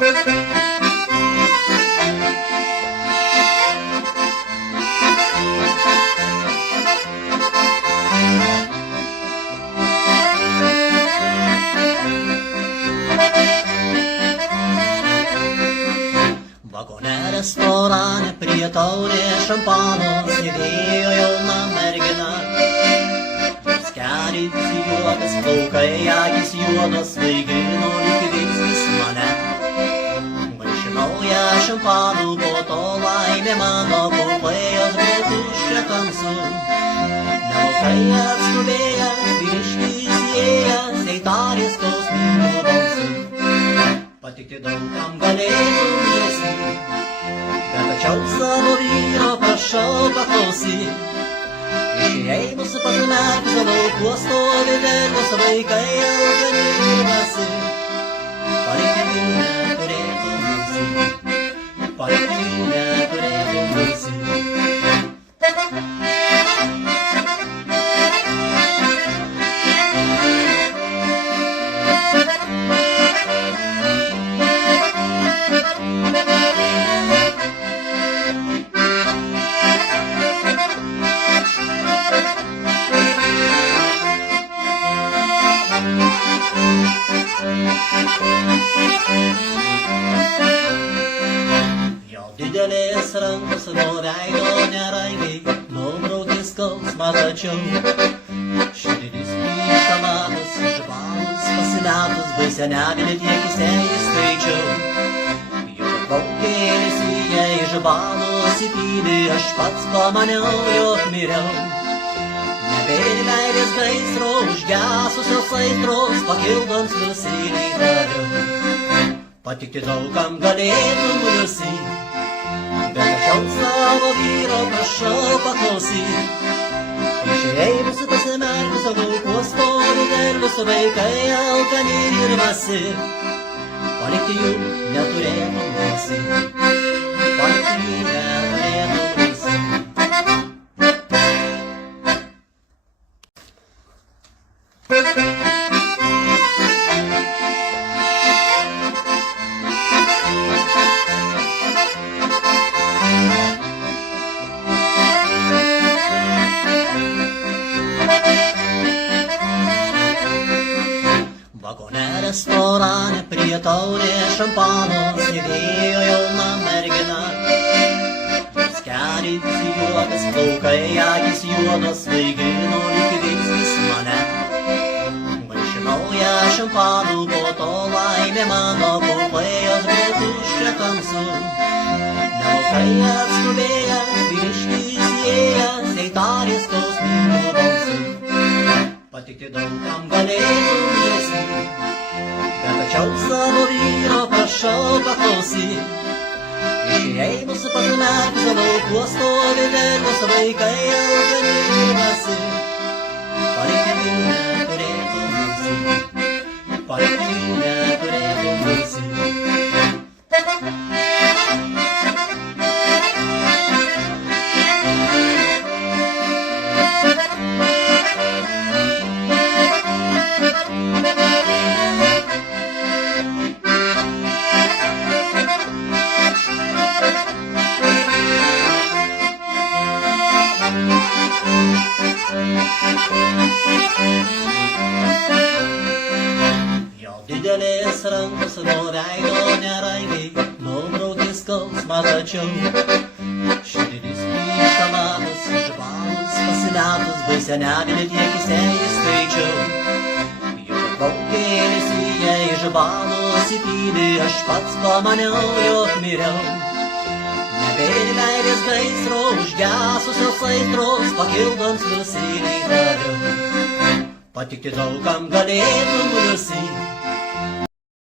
Vagone restorane prie taurės šampano sėdėjo jauna mergina. Jos keliais juodas plaukai, akys juodos vaigino lyg viltis mane. Vaišinau ją šampanu, po to laimė mano, plaukai jos buvo tuščia tamsu. Nelaukai atskubėjęs, vyriškis įėjęs, jai tarė skausmingu balsu. Patikti daug kam galėtum jėsi, bet tačiau savo vyro prašau paklausyk. Išėjimus pasimerkus laukuos stovi derlius vaikai alkani ir vasi. Palikti jų neturėtum balsy, palikti jų neturėtum balsy. Jo didelės rankos nuo veido neraigiai nubraukė skausmą, tačiau širdis plyšta matas, žvalus pasimetus, baisia nevilė tiekise įskaičiau. Jo paukėlis į ją išbalus įpylė, aš pats pamaniau, jog miriau. Nebėri meilės gaisro, užgesusios aistros, pakildams nusilį tariau. Patikti daugam galėtum liusi, bet tačiau savo vyro prašau paklausyk. Išėjimus pasimerkus laukuos stovi derlius vaikai alkani ir vasi. Palikti jų neturėtum liusi, palikti jų neturėtum liusi. Vagone restorane prie taurės šampano sėdėjo jauna mergina. Jos keliais juodas plaukai, akys juodos vaigino lyg viltis mane. Vaišinau ją šampanu, po to laimė mano, plaukai jos buvo tuščia tamsu. Nelaukai atskubėjęs, vyriškis įėjęs, jai tarė skausmingu balsu. Patikti daug kam galėtum jėsi, bet tačiau savo vyro prašau paklausyk. Išėjimus pasimerkus laukuos stovi derlius vaikai alkani ir vasi. Palikti jų neturėtum balsy, palikti jų neturėtum balsy. Jo didelės rankos nuo veido neraigiai nubraukė skausmą, tačiau širdis plyšta matas, žvalus pasimetus, baisia nevilė tiekise įskaičiau. Jo paukėlis į ją išbalus įpylė, aš pats pamaniau, jog miriau. Nebėri meilės gaisro, užgesusios aistros, pakildams nusilį tariau. Patikti daugam galėtum liusi,